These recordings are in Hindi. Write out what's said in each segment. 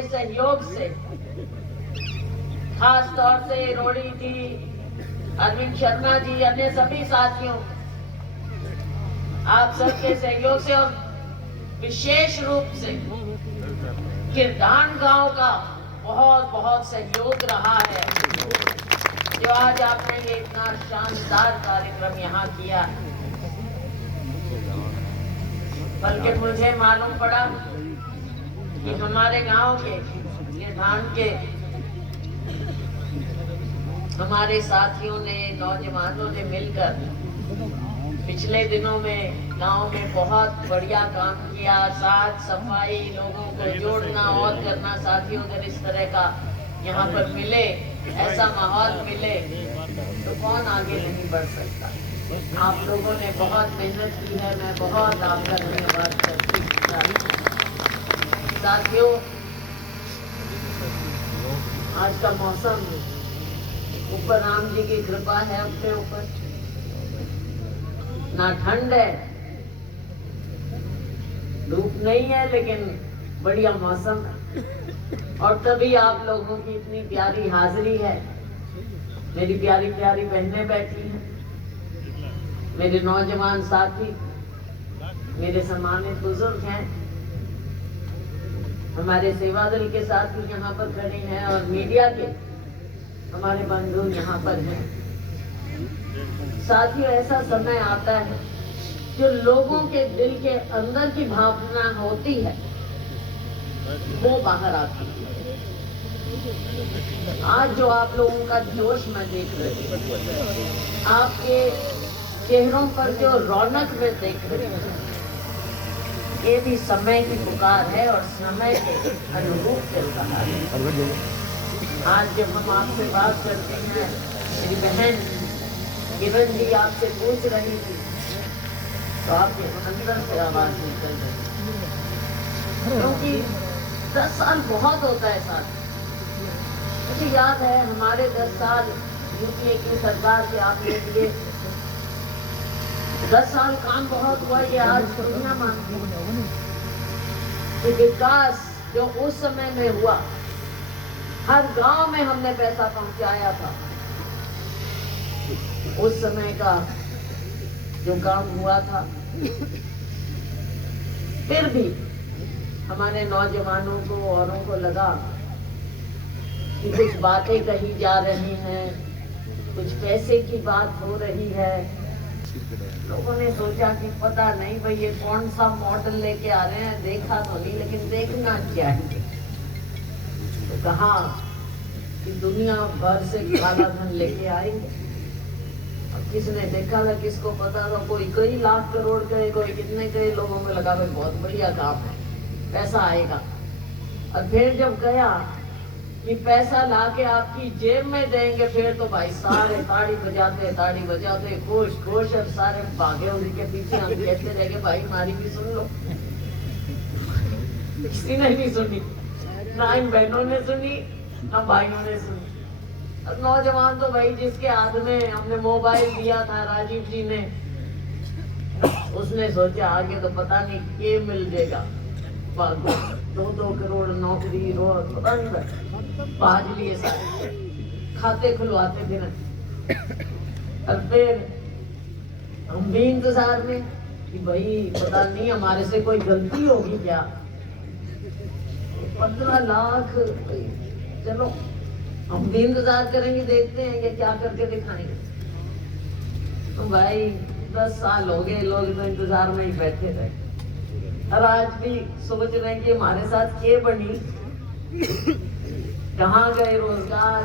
के सहयोग से, खास तौर से रोड़ी जी, अरविंद शर्मा जी, अन्य सभी साथियों, आप सबके सहयोग से और विशेष रूप से किरदान गांव का बहुत बहुत सहयोग रहा है, जो आज आपने ये इतना शानदार कार्यक्रम यहाँ किया। बल्कि मुझे मालूम पड़ा कि हमारे गांव के किरदान के हमारे साथियों ने, नौजवानों ने मिलकर पिछले दिनों में गांव में बहुत बढ़िया काम किया। साफ सफाई, लोगों को जोड़ना और करना। साथियों, अगर इस तरह का यहाँ पर मिले, ऐसा माहौल मिले, तो कौन आगे नहीं बढ़ सकता। आप लोगों ने बहुत मेहनत की है, मैं बहुत आपका धन्यवाद करती हूँ। साथियों, आज का मौसम ऊपर राम जी की कृपा है अपने ऊपर, ना ठंड है, धूप नहीं है, लेकिन बढ़िया मौसम है। और तभी आप लोगों की इतनी प्यारी हाजिरी है। मेरी प्यारी प्यारी बहनें बैठी हैं, मेरे नौजवान साथी, मेरे सम्मानित बुजुर्ग हैं, हमारे सेवा दल के साथी यहाँ पर खड़े हैं और मीडिया के हमारे बंधु यहाँ पर हैं। साथियों, ऐसा समय आता है जो लोगों के दिल के अंदर की भावना होती है वो बाहर आती है। आज जो आप लोगों का जोश मैं देख रही हूँ, आपके चेहरों पर जो रौनक मैं देख रही हूँ, ये भी समय की पुकार है और समय के अनुरूप चल रहा है। आज जब हम आपसे बात करते हैं, मेरी बहन किरण जी आपसे पूछ रही थी, तो आपके अंदर से आवाज निकल रही, क्योंकि 10 साल बहुत होता है साथ। मुझे याद है हमारे 10 साल यूपीए की सरकार से आपने लिए, 10 साल काम बहुत हुआ, ये आज दुनिया मानती है कि विकास जो उस समय में हुआ, हर गांव में हमने पैसा पहुंचाया था। उस समय का जो काम हुआ था, फिर भी हमारे नौजवानों को, औरों को लगा कि कुछ बातें कही जा रही हैं, कुछ पैसे की बात हो रही है। लोगों ने सोचा कि पता नहीं भाई ये कौन सा मॉडल लेके आ रहे हैं, देखा तो नहीं, लेकिन देखना क्या है। तो कहा कि दुनिया भर से काला धन लेके आएंगे। अब किसने देखा था, किसको पता था, कोई कई लाख करोड़ गए, कोई कितने कई लोगों में लगा भाई बहुत बढ़िया काम है, पैसा आएगा। और फिर जब गया कि पैसा लाके आपकी जेब में देंगे, फिर तो भाई सारे ताड़ी बजाते खुश खुश, और सारे भागे उन्हीं के पीछे। हम कहते रह गए भाई हमारी भी सुन लो। किसी ने नहीं सुनी, ना इन बहनों ने सुनी, ना भाइयों ने सुनी। अब नौजवान तो भाई जिसके हाथ में हमने मोबाइल दिया था राजीव जी ने, उसने सोचा आगे तो पता नहीं क्या मिल जाएगा, 2-2 करोड़ नौकरी रोज, पता नहीं बाज लिए सारे, खाते खुलवाते थे ना। और फिर हम भी इंतजार में कि भाई पता नहीं हमारे से कोई गलती होगी क्या। 15 लाख, चलो हम भी इंतजार करेंगे, देखते हैं ये क्या करके दिखाएंगे। तो भाई 10 साल हो गए, लोग तो इंतजार में ही बैठे रहे। और आज भी सोच रहे हैं कि हमारे साथ क्या बनी, कहाँ गए रोजगार।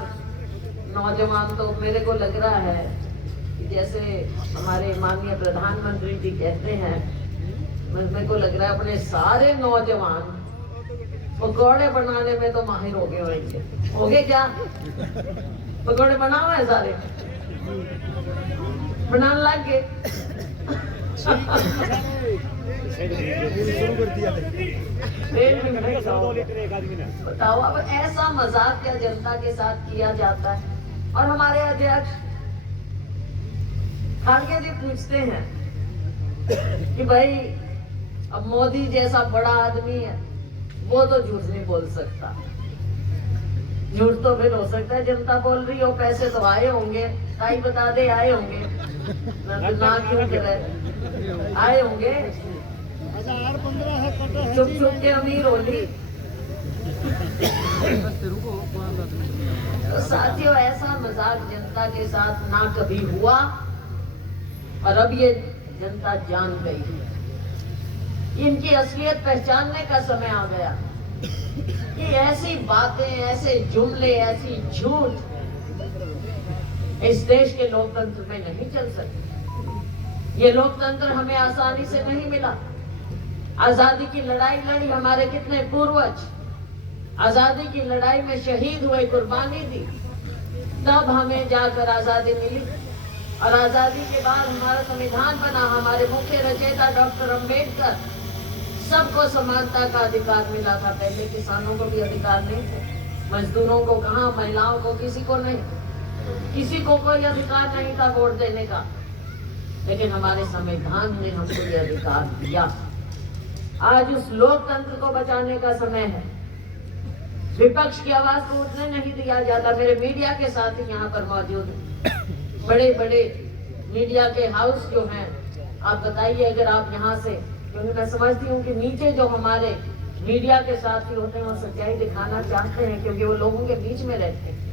नौजवान तो मेरे को लग रहा है कि जैसे हमारे माननीय प्रधानमंत्री जी कहते हैं, मेरे को लग रहा है अपने सारे नौजवान पकौड़े बनाने में तो माहिर हो गए होंगे। हो गए क्या? पकौड़े बना हुआ है सारे, बनाने लग गए। बताओ, अब ऐसा मजाक क्या जनता के साथ किया जाता है। और हमारे अध्यक्ष खड़गे जी पूछते हैं कि भाई अब मोदी जैसा बड़ा आदमी है, वो तो झूठ नहीं बोल सकता। झूठ तो फिर हो सकता है जनता बोल रही हो, पैसे तो आए होंगे, ताई बता दे आए होंगे, ना क्यों करे, आए होंगे, चुप चुप के अमीर होली। तो साथियों, ऐसा मजाक जनता के साथ ना कभी हुआ, और अब ये जनता जान गई। इनकी असलियत पहचानने का समय आ गया कि ऐसी बातें, ऐसे जुमले, ऐसी झूठ इस देश के लोकतंत्र में नहीं चल सकती। ये लोकतंत्र हमें आसानी से नहीं मिला। आजादी की लड़ाई लड़ी हमारे कितने पूर्वज, आजादी की लड़ाई में शहीद हुए, कुर्बानी दी, तब हमें जाकर आजादी मिली। और आजादी के बाद हमारा संविधान बना, हमारे मुख्य रचयिता डॉक्टर अंबेडकर, सबको समानता का अधिकार मिला था। पहले किसानों को भी अधिकार नहीं थे, मजदूरों को कहाँ, महिलाओं को, किसी को नहीं, किसी को कोई अधिकार नहीं था वोट देने का। लेकिन हमारे संविधान ने हमको ये अधिकार दिया। आज उस लोकतंत्र को बचाने का समय है। विपक्ष की आवाज को उठने नहीं दिया जाता। मेरे मीडिया के साथी यहाँ पर मौजूद हैं, बड़े बड़े मीडिया के हाउस जो हैं, आप बताइए अगर आप यहाँ से, क्योंकि मैं समझती हूँ कि नीचे जो हमारे मीडिया के साथी होते हैं वो सच्चाई दिखाना चाहते हैं, क्योंकि वो लोगों के बीच में रहते हैं।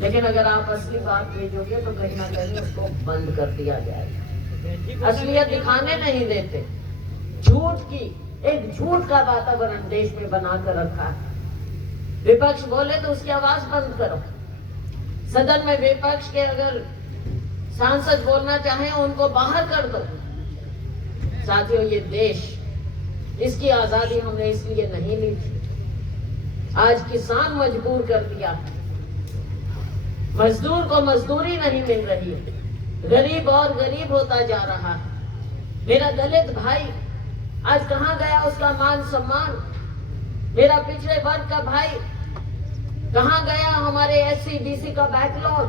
लेकिन अगर आप असली बात भेजोगे तो कहीं ना कहीं उसको बंद कर दिया जाएगा। असलियत दिखाने नहीं देते। झूठ की एक झूठ का वातावरण देश में बना कर रखा है। विपक्ष बोले तो उसकी आवाज बंद करो। सदन में विपक्ष के अगर सांसद बोलना चाहें उनको बाहर कर दो। साथियों, ये देश, इसकी आजादी हमने इसलिए नहीं ली थी। आज किसान मजबूर कर दिया, मजदूर को मजदूरी नहीं मिल रही है, गरीब और गरीब होता जा रहा है। मेरा दलित भाई आज कहाँ गया उसका मान सम्मान? मेरा पिछड़े वर्ग का भाई कहाँ गया? हमारे एससी बीसी का बैकलॉग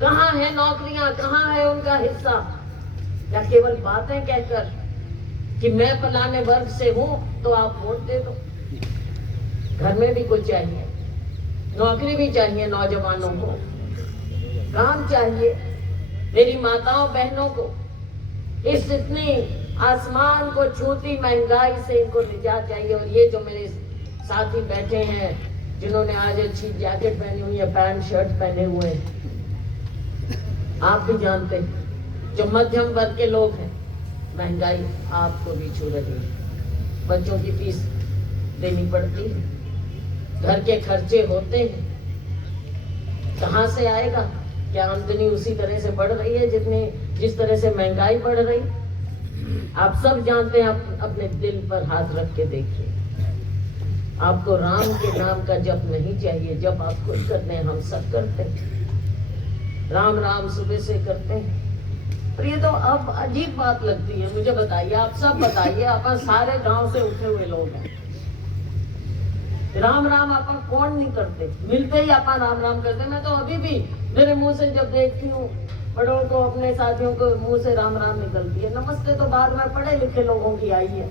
कहाँ है? नौकरियां कहाँ है उनका हिस्सा? या केवल बातें कहकर कि मैं फलाने वर्ग से हूं तो आप वोट दे दो। घर में भी कुछ चाहिए, नौकरी भी चाहिए, नौजवानों को काम चाहिए। मेरी माताओं बहनों को इस इतनी आसमान को छूती महंगाई से इनको निजात चाहिए। और ये जो मेरे साथी बैठे हैं जिन्होंने आज अच्छी जैकेट पहनी हुई है, पैंट शर्ट पहने हुए हैं, आप भी जानते हैं जो मध्यम वर्ग के लोग हैं, महंगाई आपको भी छू रही है। बच्चों की फीस देनी पड़ती है, घर के खर्चे होते हैं, कहाँ से आएगा? क्या आमदनी उसी तरह से बढ़ रही है जिस तरह से महंगाई बढ़ रही? आप सब जानते हैं। अपने दिल पर हाथ रख के देखिए। आपको राम के नाम का जप नहीं चाहिए। जब आप खुद करते हैं, हम सब करते हैं, राम राम सुबह से करते हैं। पर ये तो अब अजीब बात लगती है। मुझे बताइए, आप सब बताइए, अपन सारे गांव से उठे हुए लोग हैं, राम राम अपन कौन नहीं करते? मिलते ही अपन राम राम करते। मैं तो अभी भी मेरे मुंह से जब देखती हूँ बड़ों को, अपने साथियों को मुंह से राम राम निकलती है। नमस्ते तो बाद में पढ़े लिखे लोगों की आई है,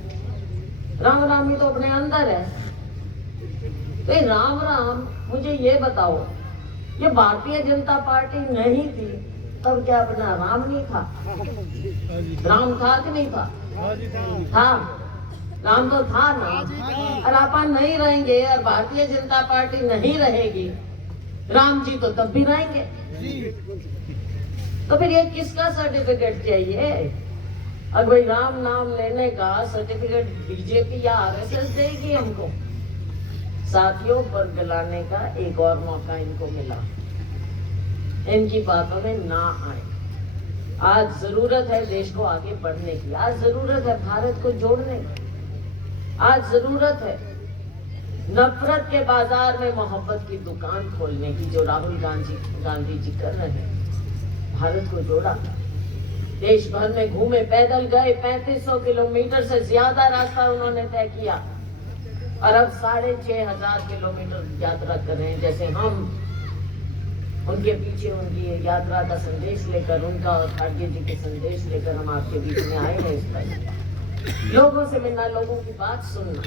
राम राम ही तो अपने अंदर है। तो राम राम, मुझे ये बताओ, ये भारतीय जनता पार्टी नहीं थी तब क्या अपना राम नहीं था? राम था कि नहीं था? था, राम तो था ना। और अपन नहीं रहेंगे और भारतीय जनता पार्टी नहीं रहेगी, राम जी तो तब भी रहेंगे। तो फिर ये किसका सर्टिफिकेट चाहिए? और भाई राम नाम लेने का सर्टिफिकेट बीजेपी या आरएसएस देगी हमको? साथियों, बरगलाने का एक और मौका इनको मिला। इनकी बातों में ना आए। आज जरूरत है देश को आगे बढ़ने की, आज जरूरत है भारत को जोड़ने की, आज जरूरत है नफरत के बाजार में मोहब्बत की दुकान खोलने की, जो राहुल गांधी जी कर रहे हैं। भारत को जोड़ा, देश भर में घूमे, पैदल गए, 3500 किलोमीटर से ज्यादा रास्ता उन्होंने तय किया और अब 6500 किलोमीटर यात्रा कर रहे हैं। जैसे हम उनके पीछे उनकी यात्रा का संदेश लेकर, उनका और खड़गे जी के संदेश लेकर हम आपके बीच में आए हैं इस पर। लोगों से मिलना, लोगों की बात सुनना।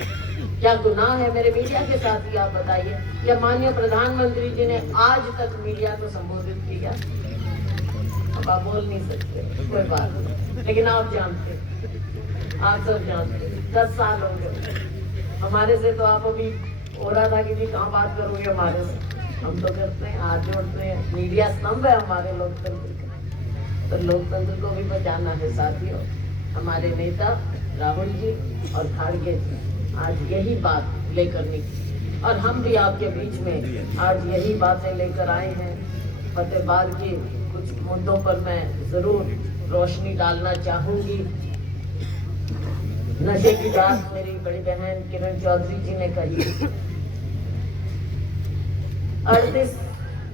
क्या गुनाह है मेरे मीडिया के साथ ही आप बताइए? या माननीय प्रधानमंत्री जी ने आज तक मीडिया को संबोधित किया? अब आप बोल नहीं सकते, कोई बात नहीं, लेकिन आप जानते, आप सब जानते, 10 साल हो गए हमारे से, तो आप अभी हो रहा था कि जी कहाँ बात करोगे हमारे से। हम तो करते हैं, हाथ जोड़ते हैं, मीडिया स्तंभ है हमारे लोकतंत्र का, तो लोकतंत्र को भी बचाना है साथियों। हमारे नेता राहुल जी और खड़गे जी आज यही बात लेकर निकले, और हम भी आपके बीच में आज यही बातें लेकर आए हैं। फतेहाबाद के कुछ मुद्दों पर मैं जरूर रोशनी डालना चाहूंगी। नशे की बात मेरी बड़ी बहन किरण चौधरी जी ने कही। 38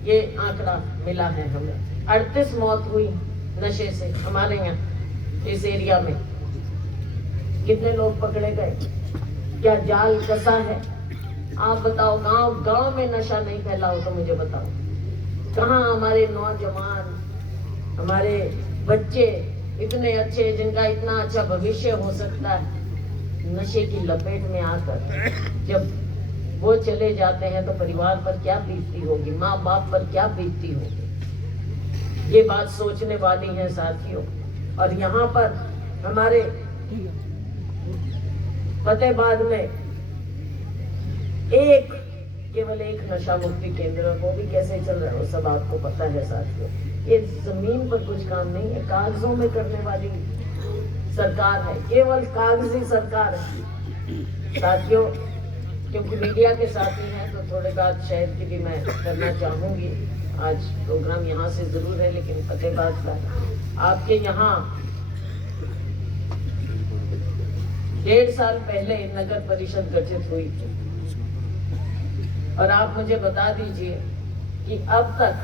ये आंकड़ा मिला है हमें, 38 मौत हुई नशे से हमारे यहाँ इस एरिया में। कितने लोग पकड़े गए? क्या जाल कसा है? आप बताओ। गांव गांव में नशा नहीं फैला हो तो मुझे बताओ, कहाँ हमारे नौजवान, हमारे बच्चे इतने अच्छे, जिनका इतना अच्छा भविष्य हो सकता है, नशे की लपेट में आकर जब वो चले जाते हैं तो परिवार पर क्या बीतती होगी, माँ बाप पर क्या बीतती होगी। ये बात सोचने वाली है साथियों। और यहाँ पर हमारे फतेहाबाद में केवल एक नशा मुक्ति केंद्र, वो भी कैसे चल रहा है वो सब आपको पता है साथियों। ये जमीन पर कुछ काम नहीं है, कागजों में करने वाली सरकार है, केवल कागजी सरकार है साथियों। क्योंकि मीडिया के साथी हैं तो थोड़ी बात शहर की भी मैं करना चाहूंगी। आज प्रोग्राम यहाँ से जरूर है, लेकिन फतेहाबाद का आपके यहाँ 1.5 साल पहले नगर परिषद गठित हुई थी, और आप मुझे बता दीजिए कि अब तक